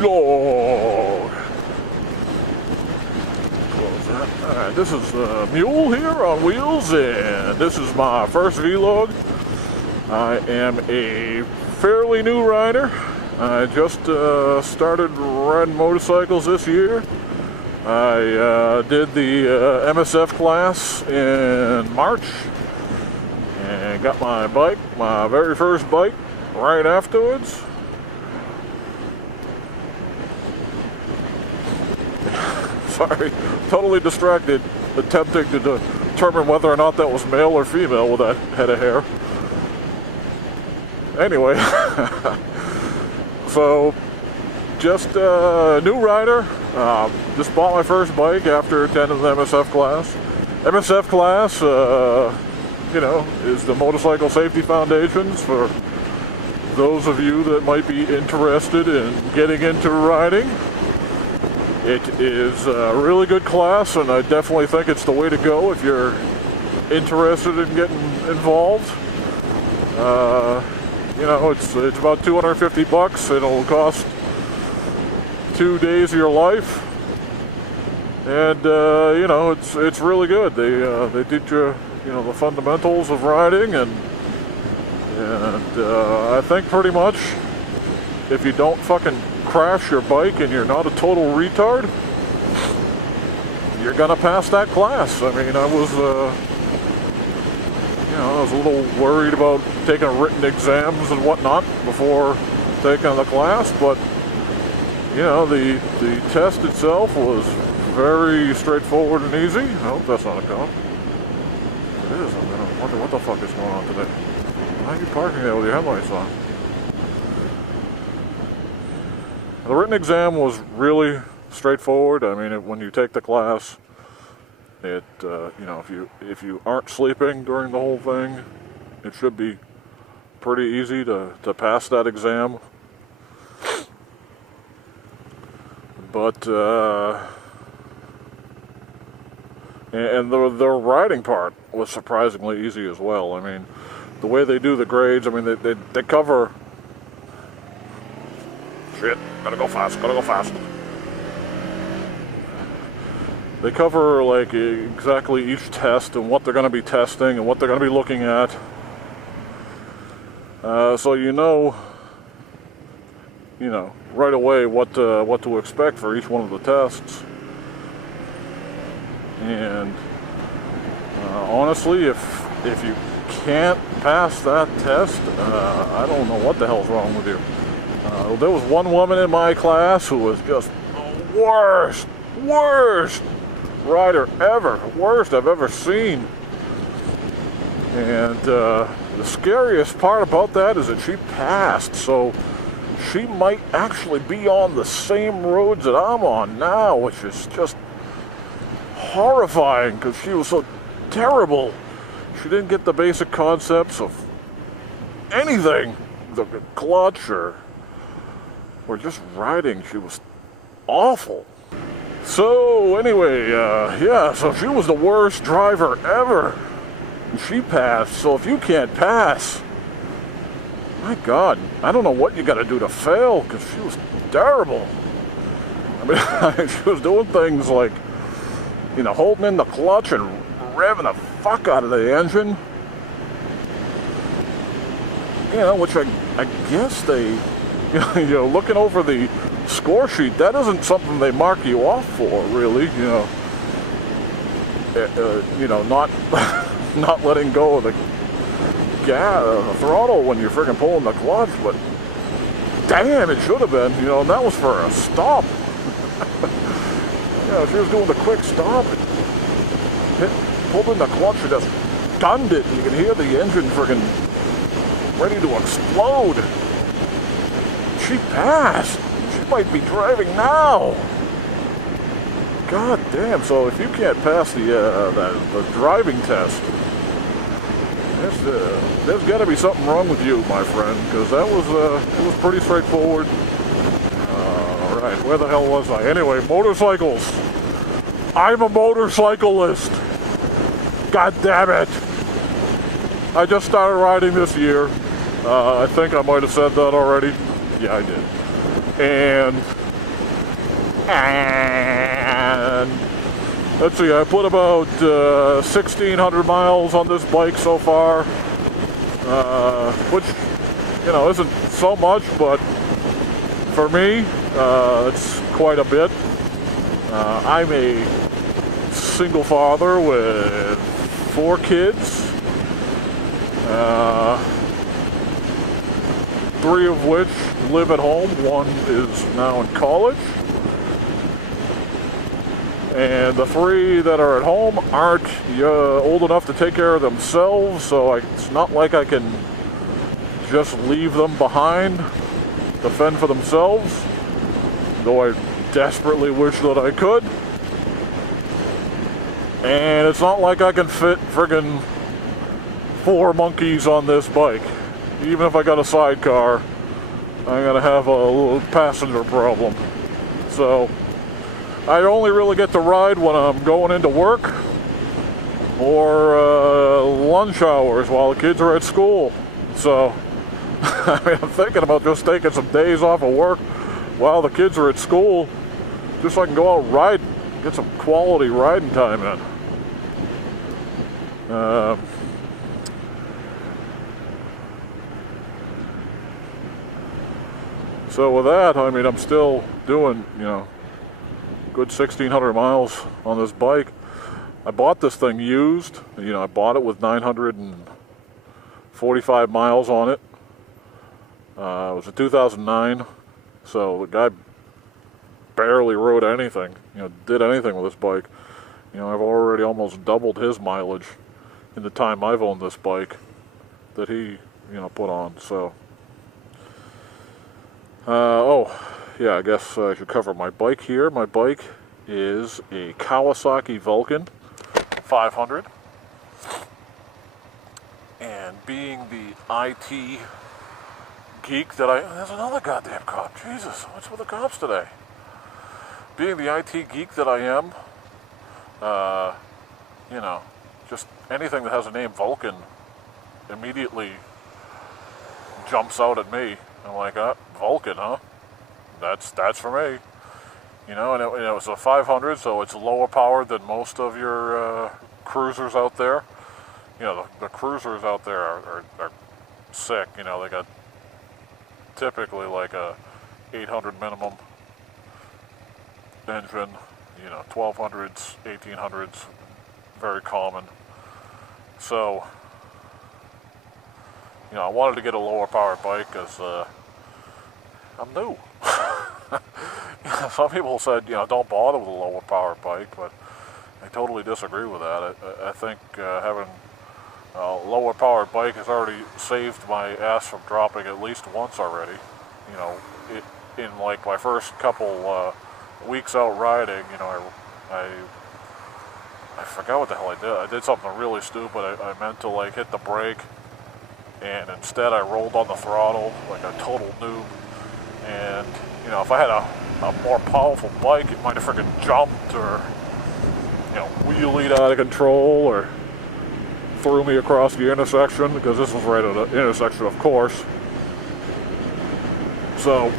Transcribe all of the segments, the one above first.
vlog. Close that. Alright, this is Mule here on wheels, and this is my first vlog. I am a fairly new rider. I just started riding motorcycles this year. I did the MSF class in March and got my bike, my very first bike, right afterwards. Sorry, totally distracted, attempting to determine whether or not that was male or female with that head of hair. Anyway, so just a new rider. Just bought my first bike after attending the MSF class. MSF class, you know, is the Motorcycle Saftey Foundations for those of you that might be interested in getting into riding. It is a really good class, and I definitely think it's the way to go if you're interested in getting involved. You know, it's about $250. It'll cost 2 days of your life, and you know, it's really good. They teach you, you know, the fundamentals of riding, and I think pretty much if you don't fucking crash your bike and you're not a total retard, you're gonna pass that class. I mean, I was you know, I was a little worried about taking written exams and whatnot before taking the class, but you know, the test itself was very straightforward and easy. I hope that's not a cop. It is. I'm gonna wonder what the fuck is going on today. Why are you parking there with your headlights on? The written exam was really straightforward. I mean, when you take the class, you know, if you aren't sleeping during the whole thing, it should be pretty easy to pass that exam. But and the riding part was surprisingly easy as well. I mean, the way they do the grades, I mean, they cover. Shit, gotta go fast. They cover like exactly each test and what they're going to be testing and what they're going to be looking at. So you know right away what to expect for each one of the tests. And honestly, if you can't pass that test, I don't know what the hell's wrong with you. There was one woman in my class who was just the worst rider ever, worst I've ever seen. And the scariest part about that is that she passed, so she might actually be on the same roads that I'm on now, which is just horrifying because she was so terrible. She didn't get the basic concepts of anything, the clutch or just riding. She was awful. So anyway, yeah, so she was the worst driver ever. And she passed, so if you can't pass, my God, I don't know what you gotta do to fail, because she was terrible. I mean, she was doing things like, you know, holding in the clutch and revving the fuck out of the engine. You know, which I guess they, you know, looking over the score sheet, that isn't something they mark you off for, really. You know, not not letting go of the throttle when you're freaking pulling the clutch, but damn, it should have been, you know, and that was for a stop. You know, she was doing the quick stop, pulled in the clutch and just gunned it, and you can hear the engine freaking ready to explode. She passed. She might be driving now. God damn, so if you can't pass the driving test, there's got to be something wrong with you, my friend, because that was it was pretty straightforward. Alright, where the hell was I? Anyway, motorcycles. I'm a motorcyclist. God damn it. I just started riding this year. I think I might have said that already. Yeah, I did. And let's see, I put about 1,600 miles on this bike so far, which, you know, isn't so much, but for me, it's quite a bit. I'm a single father with 4 kids, 3 of which live at home. 1 is now in college. And the 3 that are at home aren't old enough to take care of themselves, so it's not like I can just leave them behind to fend for themselves, though I desperately wish that I could. And it's not like I can fit friggin' 4 monkeys on this bike. Even if I got a sidecar, I'm gonna have a little passenger problem. So I only really get to ride when I'm going into work or lunch hours while the kids are at school. So I mean, I'm thinking about just taking some days off of work while the kids are at school, just so I can go out riding, get some quality riding time in. So with that, I mean, I'm still doing, you know, good 1,600 miles on this bike. I bought this thing used. You know, I bought it with 945 miles on it. It was a 2009, so the guy barely rode anything, you know, did anything with this bike. You know, I've already almost doubled his mileage in the time I've owned this bike that he, you know, put on. So, oh, yeah, I guess I should cover my bike here. My bike is a Kawasaki Vulcan 500. And being the IT geek that there's another goddamn cop. Jesus, what's with the cops today? Being the IT geek that I am, you know, just anything that has a name Vulcan immediately jumps out at me. I'm like, Vulcan, huh? That's for me. You know, and it was a 500, so it's lower powered than most of your cruisers out there. You know, the cruisers out there are sick. You know, they got typically like a 800 minimum engine. You know, 1200s, 1800s, very common. So, you know, I wanted to get a lower powered bike because I'm new. Some people said, you know, don't bother with a lower powered bike, but I totally disagree with that. I think having a lower powered bike has already saved my ass from dropping at least once already. You know, in like my first couple weeks out riding, you know, I forgot what the hell I did. I did something really stupid. I meant to like hit the brake, and instead I rolled on the throttle like a total noob. And you know, if I had a more powerful bike, it might have freaking jumped or, you know, wheelied out of control or threw me across the intersection, because this was right at an intersection, of course. So,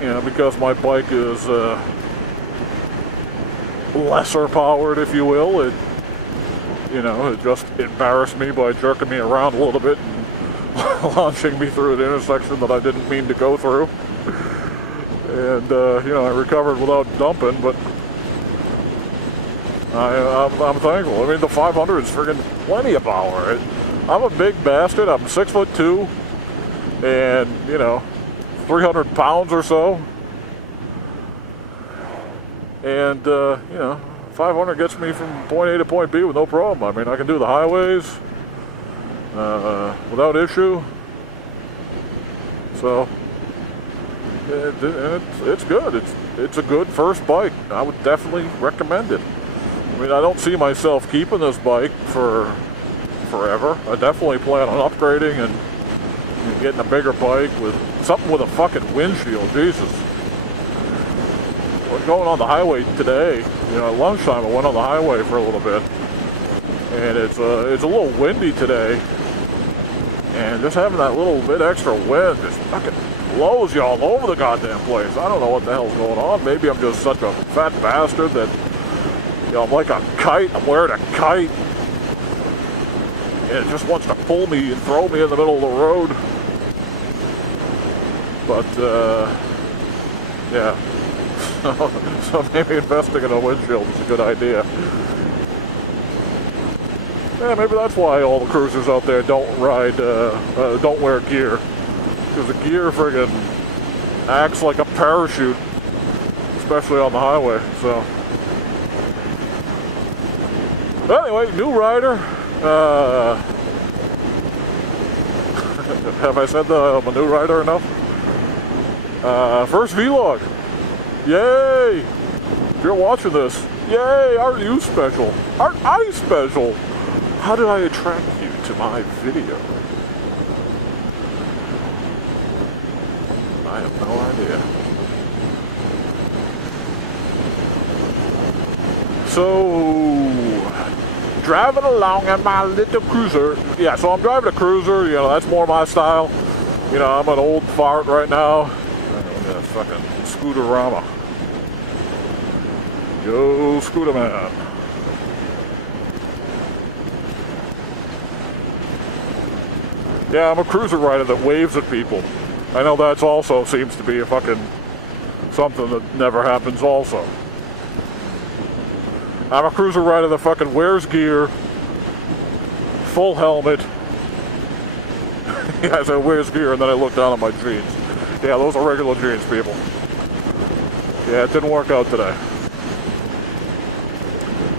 you know, because my bike is lesser powered, if you will, it just embarrassed me by jerking me around a little bit and launching me through an intersection that I didn't mean to go through. And, you know, I recovered without dumping, but I'm thankful. I mean, the 500 is friggin' plenty of power. I'm a big bastard. I'm 6'2", and, you know, 300 pounds or so. And, you know, 500 gets me from point A to point B with no problem. I mean, I can do the highways without issue. So, it's good. It's a good first bike. I would definitely recommend it. I mean, I don't see myself keeping this bike for forever. I definitely plan on upgrading and getting a bigger bike with something with a fucking windshield. Jesus. We're going on the highway today. You know, at lunchtime I went on the highway for a little bit, and it's a little windy today. And just having that little bit extra wind just fucking blows you all over the goddamn place. I don't know what the hell's going on. Maybe I'm just such a fat bastard that, you know, I'm like a kite. I'm wearing a kite. And it just wants to pull me and throw me in the middle of the road. But, yeah. So maybe investing in a windshield is a good idea. Yeah, maybe that's why all the cruisers out there don't ride, don't wear gear. Because the gear friggin' acts like a parachute, especially on the highway, so. But anyway, new rider. Have I said I'm a new rider enough? First vlog. Yay! If you're watching this, yay! Aren't you special? Aren't I special? How did I attract you to my video? I have no idea. So, driving along in my little cruiser. Yeah, so I'm driving a cruiser, you know, that's more my style. You know, I'm an old fart right now. Yeah, fucking Scooterama. Yo, Scooter Man. Yeah, I'm a cruiser rider that waves at people. I know that's also seems to be a fucking something that never happens also. I'm a cruiser rider that fucking wears gear, full helmet. Yeah, I said wears gear and then I look down at my jeans. Yeah, those are regular jeans, people. Yeah, it didn't work out today.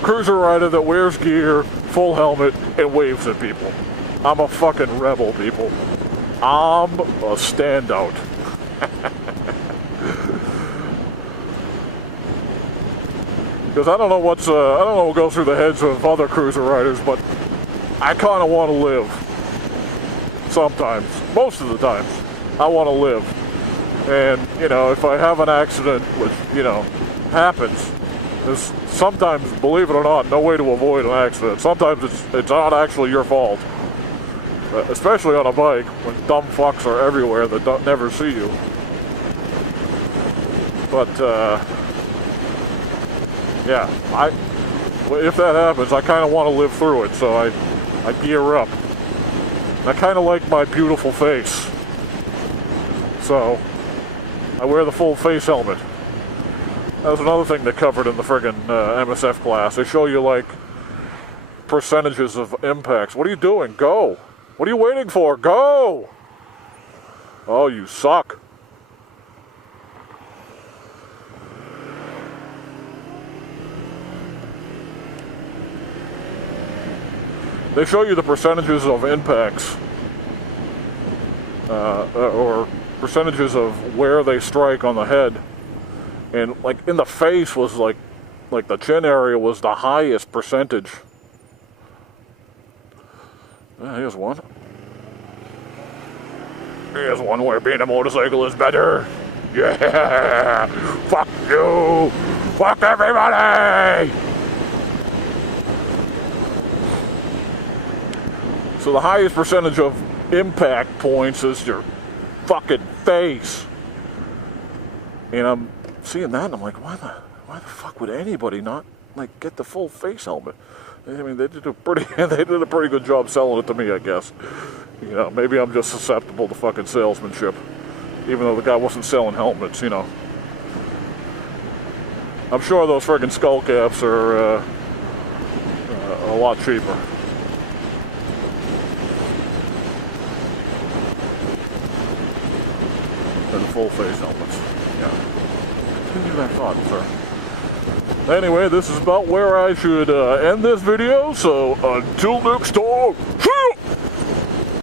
Cruiser rider that wears gear, full helmet, and waves at people. I'm a fucking rebel, people. I'm a standout. Because I don't know what goes through the heads of other cruiser riders, but I kind of want to live. Sometimes, most of the times, I want to live. And, you know, if I have an accident, which, you know, happens, there's sometimes, believe it or not, no way to avoid an accident. Sometimes it's not actually your fault. Especially on a bike, when dumb fucks are everywhere that don't never see you. But, yeah, if that happens, I kind of want to live through it, so I gear up. I kind of like my beautiful face. So, I wear the full face helmet. That was another thing they covered in the friggin' MSF class. They show you, like, percentages of impacts. What are you doing? Go! What are you waiting for? Go! Oh, you suck. They show you the percentages of impacts, or percentages of where they strike on the head. And like in the face was like the chin area was the highest percentage. Here's one. Here's one where being a motorcycle is better. Yeah! Fuck you! Fuck everybody! So the highest percentage of impact points is your fucking face. And I'm seeing that and I'm like, why the fuck would anybody not like get the full face helmet? I mean, they did a pretty good job selling it to me, I guess. You know, maybe I'm just susceptible to fucking salesmanship, even though the guy wasn't selling helmets. You know, I'm sure those friggin' skull caps are a lot cheaper. Than full face helmets. Yeah. Continue that thought, sir. Anyway, this is about where I should end this video, so until next time, see ya!